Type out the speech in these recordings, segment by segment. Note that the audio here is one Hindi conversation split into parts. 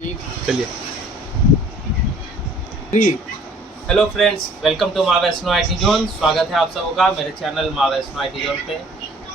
चलिए। हेलो फ्रेंड्स, वेलकम टू माँ वैष्णो आईटी जोन। स्वागत है आप सबों का मेरे चैनल माँ वैष्णो आईटी जोन पे।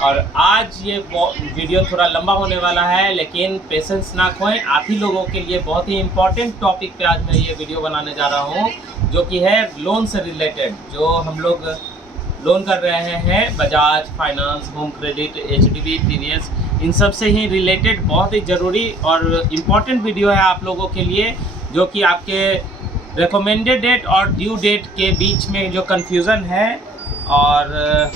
और आज ये वीडियो थोड़ा लंबा होने वाला है, लेकिन पेशेंस ना खोएं। आप ही लोगों के लिए बहुत ही इम्पोर्टेंट टॉपिक पे आज मैं ये वीडियो बनाने जा रहा हूँ, जो कि है लोन से रिलेटेड। जो हम लोग लोन कर रहे हैं, Bajaj finance, home credit, HDB, TVS, इन सब से ही रिलेटेड बहुत ही ज़रूरी और इम्पॉर्टेंट वीडियो है आप लोगों के लिए, जो कि आपके रिकमेंडेड डेट और ड्यू डेट के बीच में जो कन्फ्यूज़न है और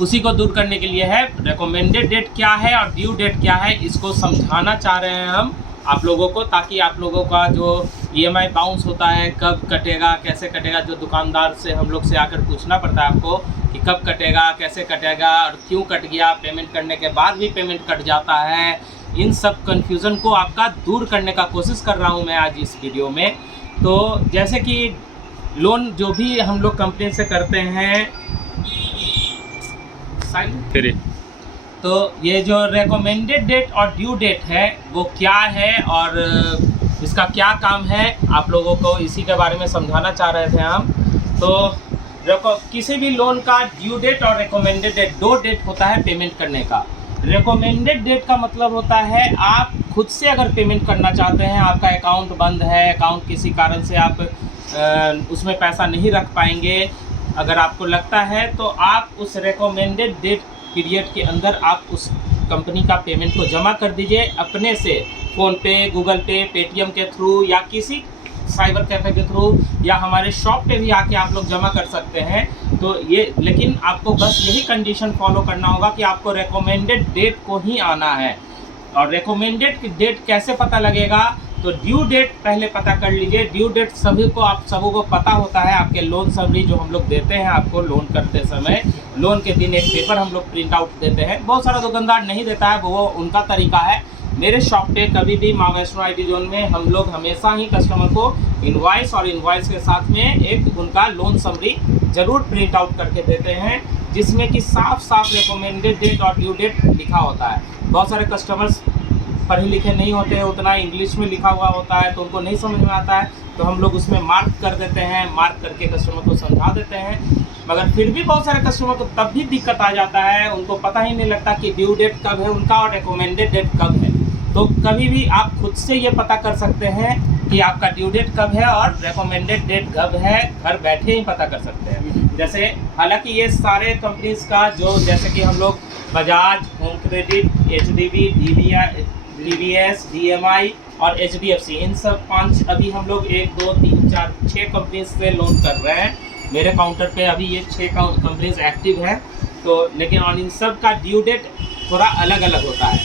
उसी को दूर करने के लिए है। रिकमेंडेड डेट क्या है और ड्यू डेट क्या है, इसको समझाना चाह रहे हैं हम आप लोगों को, ताकि आप लोगों का जो ईएमआई बाउंस होता है, कब कटेगा, कैसे कटेगा, जो दुकानदार से हम लोग से आकर पूछना पड़ता है आपको कि कब कटेगा, कैसे कटेगा और क्यों कट गया, पेमेंट करने के बाद भी पेमेंट कट जाता है, इन सब कन्फ्यूज़न को आपका दूर करने का कोशिश कर रहा हूं मैं आज इस वीडियो में। तो जैसे कि लोन जो भी हम लोग कंपनी से करते हैं, तो ये जो रेकमेंडेड डेट और ड्यू डेट है वो क्या है और इसका क्या काम है, आप लोगों को इसी के बारे में समझाना चाह रहे थे हम। तो किसी भी लोन का ड्यू डेट और रिकमेंडेड डेट, दो डेट होता है पेमेंट करने का। रिकमेंडेड डेट का मतलब होता है आप खुद से अगर पेमेंट करना चाहते हैं, आपका अकाउंट बंद है, अकाउंट किसी कारण से आप उसमें पैसा नहीं रख पाएंगे, अगर आपको लगता है तो आप उस रिकमेंडेड डेट पीरियड के अंदर आप उस कंपनी का पेमेंट को जमा कर दीजिए अपने से, फ़ोनपे, गूगल पे, पेटीएम के थ्रू या किसी साइबर कैफ़े के थ्रू, या हमारे शॉप पे भी आके आप लोग जमा कर सकते हैं। तो ये, लेकिन आपको बस यही कंडीशन फॉलो करना होगा कि आपको रिकमेंडेड डेट को ही आना है। और रिकमेंडेड डेट कैसे पता लगेगा, तो ड्यू डेट पहले पता कर लीजिए। ड्यू डेट सभी को, आप सबों को पता होता है। आपके लोन समरी जो हम लोग देते हैं आपको लोन करते समय, लोन के दिन एक पेपर हम लोग प्रिंट आउट देते हैं। बहुत सारा दुकानदार नहीं देता है, वो उनका तरीका है। मेरे शॉप पे कभी भी माँ वैष्णो आईटी जोन में हम लोग हमेशा ही कस्टमर को इनवॉइस और इनवॉइस के साथ में एक उनका लोन समरी ज़रूर प्रिंट आउट करके देते हैं, जिसमें कि साफ साफ रिकमेंडेड डेट और ड्यू डेट लिखा होता है। बहुत सारे कस्टमर्स पढ़े लिखे नहीं होते हैं, उतना इंग्लिश में लिखा हुआ होता है तो उनको नहीं समझ में आता है, तो हम लोग उसमें मार्क कर देते हैं, मार्क करके कस्टमर को समझा देते हैं। मगर फिर भी बहुत सारे कस्टमर को तब भी दिक्कत आ जाता है, उनको पता ही नहीं लगता कि ड्यू डेट कब है उनका और रिकमेंडेड डेट कब है। तो कभी भी आप खुद से ये पता कर सकते हैं कि आपका ड्यू डेट कब है और रिकमेंडेड डेट कब है, घर बैठे ही पता कर सकते हैं। जैसे हालांकि ये सारे कंपनीज का जो, जैसे कि हम लोग Bajaj, home credit, HDB, TVS, DMI और एचडीएफसी, इन सब 5 अभी हम लोग 1, 2, 3, 4, 6 कंपनीज से लोन कर रहे हैं। मेरे काउंटर पे अभी ये 6 कंपनीज एक्टिव है। तो लेकिन और इन सब का ड्यू डेट थोड़ा अलग अलग होता है,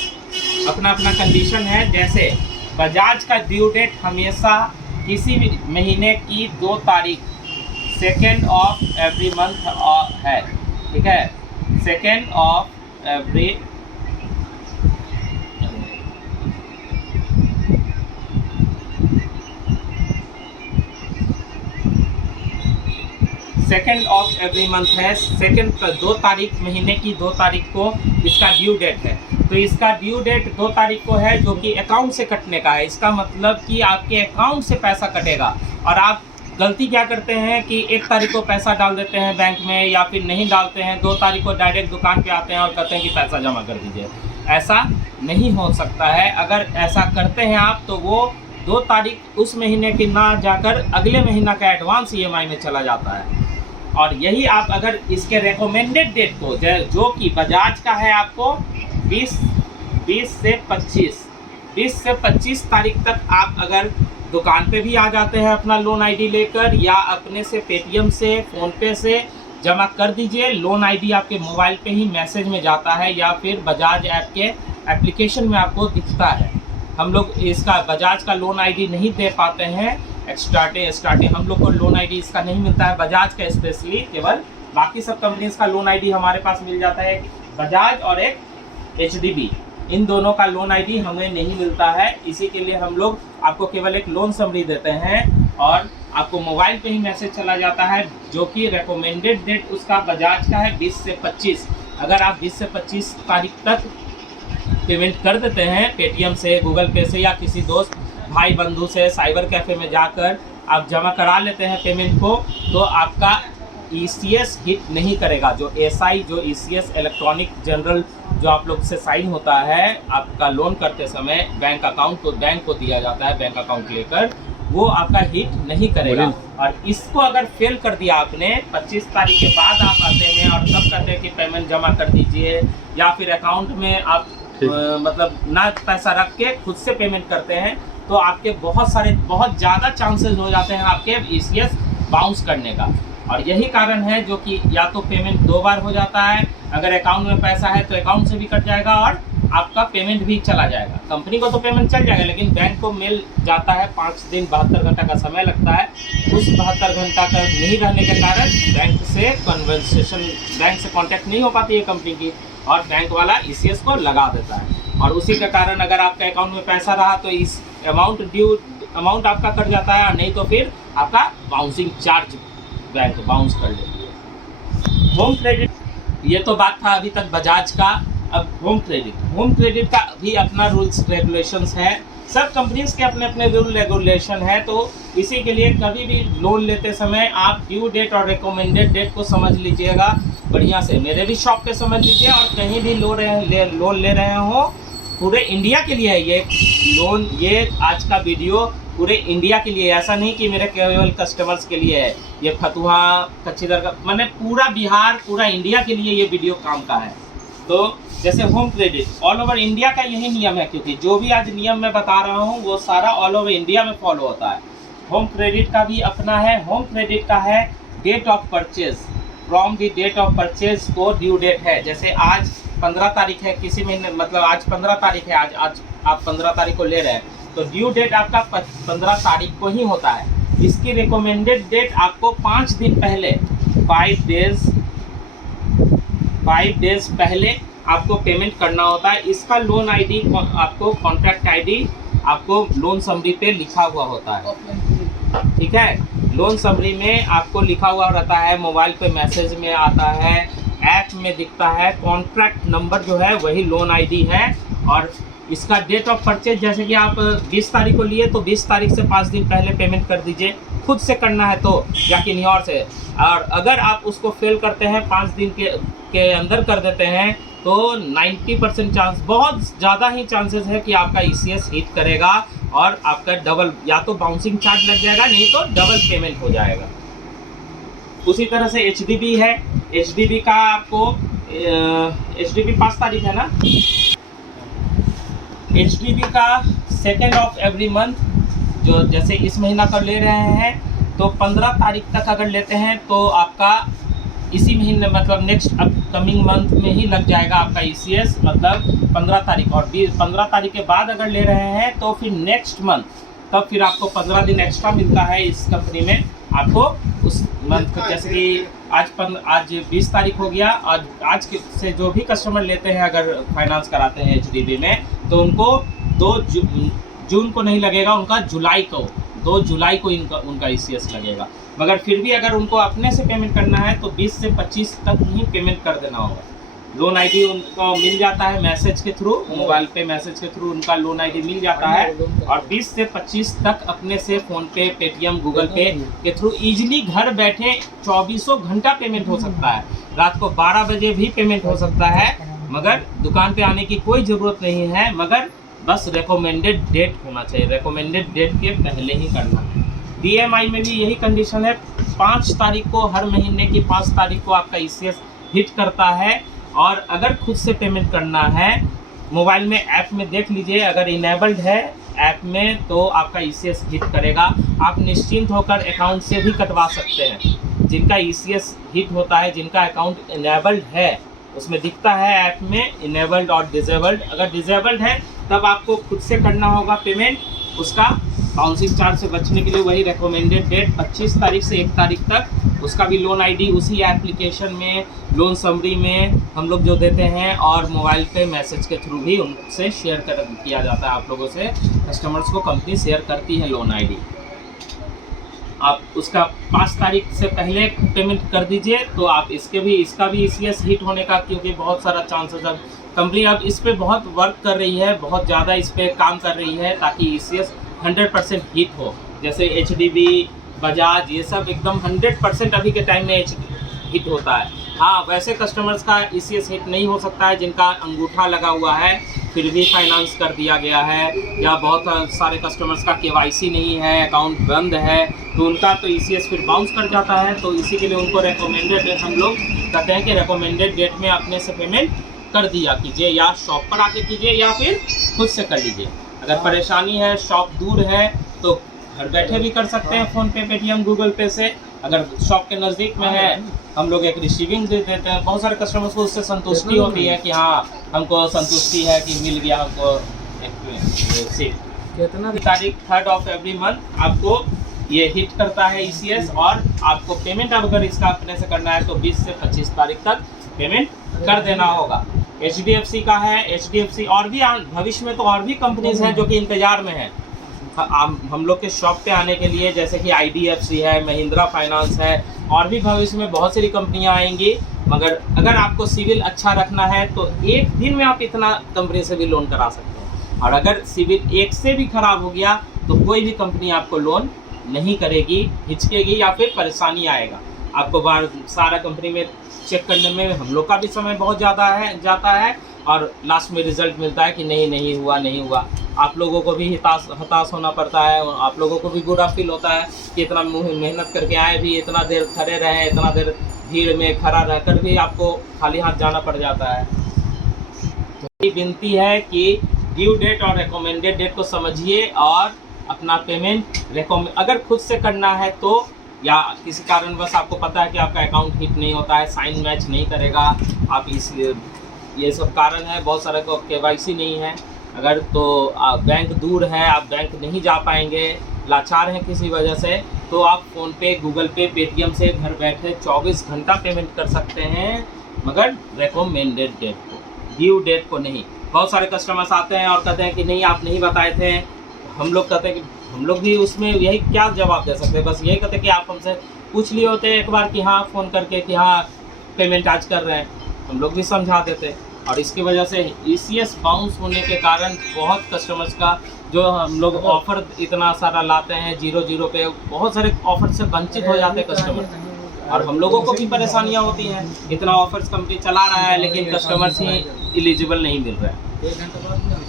अपना अपना कंडीशन है। जैसे बजाज का ड्यू डेट हमेशा किसी भी महीने की 2 तारीख, 2nd ऑफ एवरी मंथ है, ठीक है। 2nd of every 2nd of every month है। 2 तारीख, महीने की 2 तारीख को इसका ड्यू डेट है। तो इसका ड्यू डेट 2 तारीख को है, जो कि अकाउंट से कटने का है। इसका मतलब कि आपके अकाउंट से पैसा कटेगा। और आप गलती क्या करते हैं कि 1 तारीख को पैसा डाल देते हैं बैंक में, या फिर नहीं डालते हैं, 2 तारीख को डायरेक्ट दुकान पे आते हैं और कहते हैं कि पैसा जमा कर दीजिए। ऐसा नहीं हो सकता है। अगर ऐसा करते हैं आप, तो वो 2 तारीख उस महीने की ना जाकर अगले महीना का एडवांस ईएमआई में चला जाता है। और यही आप अगर इसके रिकमेंडेड डेट को, जो कि बजाज का है, आपको 20 से 25 तारीख तक आप अगर दुकान पे भी आ जाते हैं अपना लोन आईडी लेकर, या अपने से पेटीएम से, फ़ोनपे से जमा कर दीजिए। लोन आईडी आपके मोबाइल पे ही मैसेज में जाता है, या फिर बजाज ऐप के एप्लीकेशन में आपको दिखता है। हम लोग इसका बजाज का लोन आईडी नहीं दे पाते हैं, स्टार्टिंग हम लोग को लोन आईडी इसका नहीं मिलता है, बजाज का स्पेशली केवल। बाकी सब कंपनीज का लोन आईडी हमारे पास मिल जाता है, बजाज और एक एचडीबी, इन दोनों का लोन आईडी हमें नहीं मिलता है। इसी के लिए हम लोग आपको केवल एक लोन समरी देते हैं और आपको मोबाइल पे ही मैसेज चला जाता है, जो कि रिकमेंडेड डेट उसका बजाज का है 20 से 25। अगर आप 20 से 25 तारीख तक पेमेंट कर देते हैं पेटीएम से, गूगल पे से, या किसी दोस्त भाई बंधु से साइबर कैफ़े में जाकर आप जमा करा लेते हैं पेमेंट को, तो आपका ECS हिट नहीं करेगा। जो SI जो ECS इलेक्ट्रॉनिक जनरल जो आप लोग से साइन होता है आपका लोन करते समय बैंक अकाउंट, तो बैंक को दिया जाता है बैंक अकाउंट लेकर, वो आपका हिट नहीं करेगा। और इसको अगर फेल कर दिया आपने, 25 तारीख के बाद आप आते हैं और तब कहते हैं कि पेमेंट जमा कर दीजिए, या फिर अकाउंट में आप मतलब ना पैसा रख के खुद से पेमेंट करते हैं, तो आपके बहुत ज़्यादा चांसेस हो जाते हैं आपके ECS बाउंस करने का। और यही कारण है जो कि या तो पेमेंट 2 बार हो जाता है, अगर अकाउंट में पैसा है तो अकाउंट से भी कट जाएगा और आपका पेमेंट भी चला जाएगा। कंपनी को तो पेमेंट चल जाएगा, लेकिन बैंक को मेल जाता है 5 दिन 72 घंटा का समय लगता है। उस 72 घंटा का नहीं रहने के कारण बैंक से कॉन्टैक्ट नहीं हो पाती है कंपनी की, और बैंक वाला ECS को लगा देता है। और उसी के कारण अगर आपके अकाउंट में पैसा रहा तो इस अमाउंट आपका कट जाता है, और नहीं तो फिर आपका बाउंसिंग चार्ज बैंक बाउंस कर लेती है। होम क्रेडिट, ये तो बात था अभी तक बजाज का। अब होम क्रेडिट का भी अपना रूल्स रेगुलेशंस है। सब कंपनीज के अपने अपने रूल रेगुलेशन है, तो इसी के लिए कभी भी लोन लेते समय आप ड्यू डेट और रिकमेंडेड डेट को समझ लीजिएगा बढ़िया से। मेरे भी शॉप पे समझ लीजिए, और कहीं भी लोन ले रहे हो, पूरे इंडिया के लिए है ये लोन। ये आज का वीडियो पूरे इंडिया के लिए, ऐसा नहीं कि मेरे केवल कस्टमर्स के लिए है। ये फतुहा कच्ची दरगाह मैंने पूरा बिहार, पूरा इंडिया के लिए ये वीडियो काम का है। तो जैसे home credit all over India का यही नियम है, क्योंकि जो भी आज नियम मैं बता रहा हूँ वो सारा ऑल ओवर इंडिया में फॉलो होता है। होम क्रेडिट का भी अपना है। होम क्रेडिट का है date of purchase, from the date of purchase को ड्यू डेट है। जैसे आज 15 तारीख है, किसी महीने मतलब आज 15 तारीख है, आज आप 15 तारीख को ले रहे हैं, तो ड्यू डेट आपका 15 तारीख को ही होता है। इसकी रिकमेंडेड डेट आपको 5 दिन पहले, 5 डेज पहले आपको पेमेंट करना होता है। इसका लोन ID आपको कॉन्ट्रैक्ट ID आपको लोन समरी पे लिखा हुआ होता है, ठीक है। लोन समरी में आपको लिखा हुआ रहता है, मोबाइल पे मैसेज में आता है, ऐप में दिखता है। कॉन्ट्रैक्ट नंबर जो है वही लोन ID है। और इसका डेट ऑफ परचेज, जैसे कि आप 20 तारीख को लिए तो 20 तारीख से 5 दिन पहले पेमेंट कर दीजिए, खुद से करना है तो, या किन्हीं और से। और अगर आप उसको फेल करते हैं, 5 दिन के अंदर कर देते हैं, तो 90% चांस, बहुत ज़्यादा ही चांसेस है कि आपका ECS हिट करेगा और आपका डबल, या तो बाउंसिंग चार्ज लग जाएगा, नहीं तो डबल पेमेंट हो जाएगा। उसी तरह से HDB है। HDB का आपको HDB 5 तारीख है ना, HDB का 2nd ऑफ एवरी मंथ, जो जैसे इस महीना का ले रहे हैं तो 15 तारीख तक अगर लेते हैं तो आपका इसी महीने मतलब नेक्स्ट अपकमिंग मंथ में ही लग जाएगा आपका ECS, मतलब 15 तारीख। और 15 तारीख के बाद अगर ले रहे हैं तो फिर नेक्स्ट मंथ, तब फिर आपको 15 दिन एक्स्ट्रा मिलता है इस कंपनी में आपको उस मंथ। जैसे कि आज 20 तारीख हो गया, आज से जो भी कस्टमर लेते हैं अगर फाइनेंस कराते हैं HDB में, तो उनको 2 जून को नहीं लगेगा, उनका 2 जुलाई को उनका ECS लगेगा। मगर फिर भी अगर उनको अपने से पेमेंट करना है तो 20 से 25 तक ही पेमेंट कर देना होगा। लोन ID उनको मिल जाता है मैसेज के थ्रू, मोबाइल पे मैसेज के थ्रू उनका लोन ID मिल जाता है। और 20 से 25 तक अपने से फ़ोन पे, पेटीएम, गूगल पे के थ्रू ईजिली घर बैठे 24 घंटा पेमेंट हो सकता है। रात को 12 बजे भी पेमेंट हो सकता है, मगर दुकान पे आने की कोई ज़रूरत नहीं है। मगर बस रिकमेंडेड डेट होना चाहिए, रिकमेंडेड डेट के पहले ही करना है। DMI में भी यही कंडीशन है, 5 तारीख को, हर महीने की 5 तारीख को आपका ECS हिट करता है। और अगर खुद से पेमेंट करना है, मोबाइल में ऐप में देख लीजिए, अगर इनेबल्ड है ऐप में तो आपका ECS हिट करेगा। आप निश्चिंत होकर अकाउंट से भी कटवा सकते हैं। जिनका ECS हिट होता है, जिनका अकाउंट इनेबल्ड है, उसमें दिखता है ऐप में इनेबल्ड और डिसेबल्ड। अगर डिसेबल्ड है तब आपको खुद से करना होगा पेमेंट। उसका बाउंसिंग चार्ज से बचने के लिए वही रिकमेंडेड डेट 25 तारीख से 1 तारीख तक, उसका भी लोन ID उसी एप्लीकेशन में, लोन समरी में हम लोग जो देते हैं, और मोबाइल पे मैसेज के थ्रू भी उनसे शेयर किया जाता है। आप लोगों से कस्टमर्स को कंपनी शेयर करती है लोन ID। आप उसका 5 तारीख से पहले पेमेंट कर दीजिए, तो आप इसका भी ECS हिट होने का, क्योंकि बहुत सारा चांसेस अब कंपनी अब इस पे बहुत वर्क कर रही है, बहुत ज़्यादा इस पे काम कर रही है ताकि ECS 100% हिट हो। जैसे HDB, बजाज, ये सब एकदम 100% अभी के टाइम में हिट होता है। हाँ, वैसे कस्टमर्स का ECS हिट नहीं हो सकता है जिनका अंगूठा लगा हुआ है फिर भी फाइनेंस कर दिया गया है, या बहुत सारे कस्टमर्स का KYC नहीं है, अकाउंट बंद है, तो उनका तो ECS फिर बाउंस कर जाता है। तो इसी के लिए उनको रिकमेंडेड डेट हम लोग कहते हैं कि रिकमेंडेड डेट में अपने से पेमेंट कर दिया कीजिए, या शॉप पर आके कीजिए या फिर खुद से कर लीजिए। अगर परेशानी है, शॉप दूर है, तो घर बैठे भी कर सकते हैं फ़ोन पे, पेटीएम, गूगल पे से। अगर शॉप के नज़दीक में है, हम लोग एक रिसीविंग दे देते हैं। बहुत सारे कस्टमर्स को उससे संतुष्टि होती है कि हाँ, हमको संतुष्टि है कि मिल गया हमको एक सीट। कितना तारीख 3rd of every month आपको ये हिट करता है ECS, और आपको पेमेंट अगर इसका अपने से करना है तो 20 से 25 तारीख तक पेमेंट कर देना होगा। HDFC का है, HDFC और भी भविष्य में तो और भी कंपनीज हैं जो कि इंतज़ार में हैं हम लोग के शॉप पे आने के लिए, जैसे कि IDFC है, महिंद्रा फाइनेंस है, और भी भविष्य में बहुत सारी कंपनियां आएंगी। मगर अगर आपको सिविल अच्छा रखना है तो एक दिन में आप इतना कंपनी से भी लोन करा सकते हैं, और अगर सिविल एक से भी खराब हो गया तो कोई भी कंपनी आपको लोन नहीं करेगी, हिचकेगी या फिर परेशानी आएगा आपको। बार सारा कंपनी में चेक करने में हम लोग का भी समय बहुत ज़्यादा जाता है, और लास्ट में रिजल्ट मिलता है कि नहीं हुआ। आप लोगों को भी हताश होना पड़ता है, आप लोगों को भी बुरा फील होता है कि इतना मेहनत करके आए भी, इतना देर खड़े रहे, इतना देर भीड़ में खड़ा रहकर भी आपको खाली हाथ जाना पड़ जाता है। तो विनती है कि ड्यू डेट और रिकमेंडेड डेट को समझिए, और अपना पेमेंट अगर खुद से करना है तो, या किसी कारणवश आपको पता है कि आपका अकाउंट हिट नहीं होता है, साइन मैच नहीं करेगा, आप ये सब कारण है, बहुत सारे को KYC नहीं है, अगर तो बैंक दूर है, आप बैंक नहीं जा पाएंगे, लाचार हैं किसी वजह से, तो आप फ़ोन पे, गूगल पे, पेटीएम से घर बैठे 24 घंटा पेमेंट कर सकते हैं, मगर रिकमेंडेड डेट को, ड्यू डेट को नहीं। बहुत सारे कस्टमर्स आते हैं और कहते हैं कि नहीं, आप नहीं बताए थे। हम लोग कहते हैं कि हम लोग भी उसमें यही क्या जवाब दे सकते हैं, बस यही कहते हैं कि आप हमसे पूछ लिए होते एक बार कि हाँ, फ़ोन करके कि हाँ पेमेंट आज कर रहे हैं, हम लोग भी समझा देते। और इसकी वजह से ECS बाउंस होने के कारण बहुत कस्टमर्स का, जो हम लोग ऑफ़र इतना सारा लाते हैं 0 पे, बहुत सारे ऑफ़र से वंचित हो जाते हैं कस्टमर, और हम लोगों को भी परेशानियां होती हैं। इतना ऑफर्स कंपनी चला रहा है लेकिन कस्टमर्स ही एलिजिबल नहीं मिल रहा है।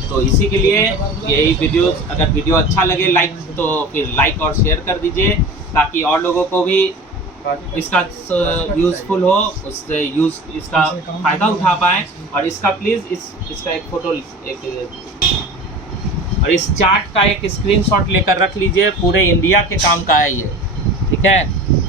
तो इसी के लिए यही वीडियो, अगर वीडियो अच्छा लगे तो फिर लाइक और शेयर कर दीजिए, ताकि और लोगों को भी इसका यूज़फुल हो, उससे इसका फ़ायदा उठा पाएँ। और इसका प्लीज़ इसका एक फ़ोटो और इस चार्ट का एक स्क्रीनशॉट लेकर रख लीजिए। पूरे इंडिया के काम का है ये, ठीक है,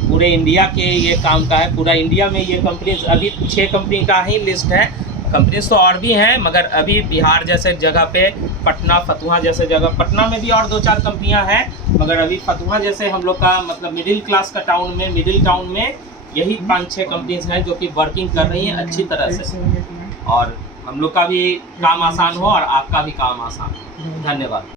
पूरे इंडिया के ये काम का है। पूरा इंडिया में ये कंपनीज, अभी 6 कंपनी का ही लिस्ट है, कंपनीज तो और भी हैं, मगर अभी बिहार जैसे जगह पे, पटना, फतुहा जैसे जगह, पटना में भी और 2-4 कंपनियां हैं, मगर अभी फतुहा जैसे हम लोग का मतलब मिडिल क्लास का टाउन में, मिडिल टाउन में यही 5-6 कंपनीज हैं जो कि वर्किंग कर रही हैं अच्छी तरह से, और हम लोग का भी काम आसान हो और आपका भी काम आसान हो। धन्यवाद।